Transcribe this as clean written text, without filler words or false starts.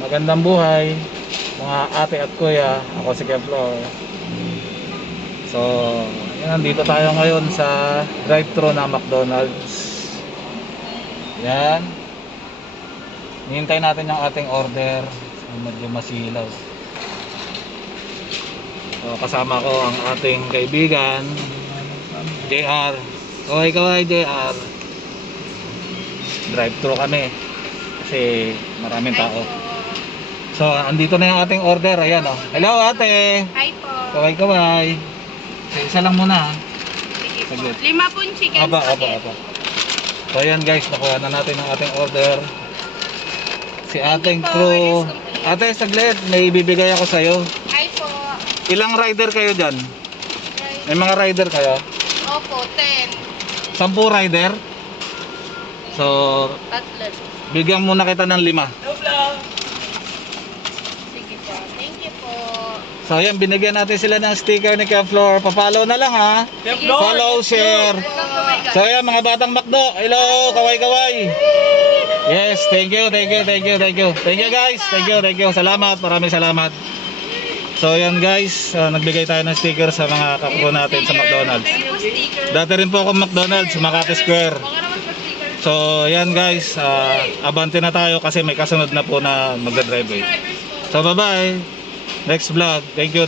Magandang buhay mga ate at kuya. Ako si Keflor. So, yan, nandito tayo ngayon sa drive-thru na McDonald's. Yan. Hihintay natin yung ating order. Medyo masilaw. So, kasama ko ang ating kaibigan JR. Kaway JR. Drive-thru kami kasi maraming tao. So, andito na yung ating order. Ayan, oh. Hello, ate. Hi po. Kaway. Isa lang muna. Sige po. Saglit. 5 pong chicken spaghetti. So, ayan guys, nakuha na natin ang ating order. Si ating po, crew. order complete. Ate, saglit. May ibibigay ako sa'yo. Hi po. Ilang rider kayo dyan? May mga rider kayo? Opo, 10. 10 rider? So, Tatlo. bigyan muna kita ng 5. Sige po. Thank you po. So, ayan, binigyan natin sila ng sticker ni Keflor. Pa-follow na lang, ha? Follow, share. So, ayan, mga batang McDo. Hello, kaway. Yes, thank you guys. Thank you. Salamat, maraming salamat. So, ayan guys, nagbigay tayo ng sticker sa mga kapro natin sa McDonald's. Thank you po, sticker. Dati rin po ako McDonald's, Makati Square. Baka naman po sticker. So, ayan guys, abante na tayo kasi may kasunod na po na magdadrive. So, bye-bye. Next vlog. Thank you.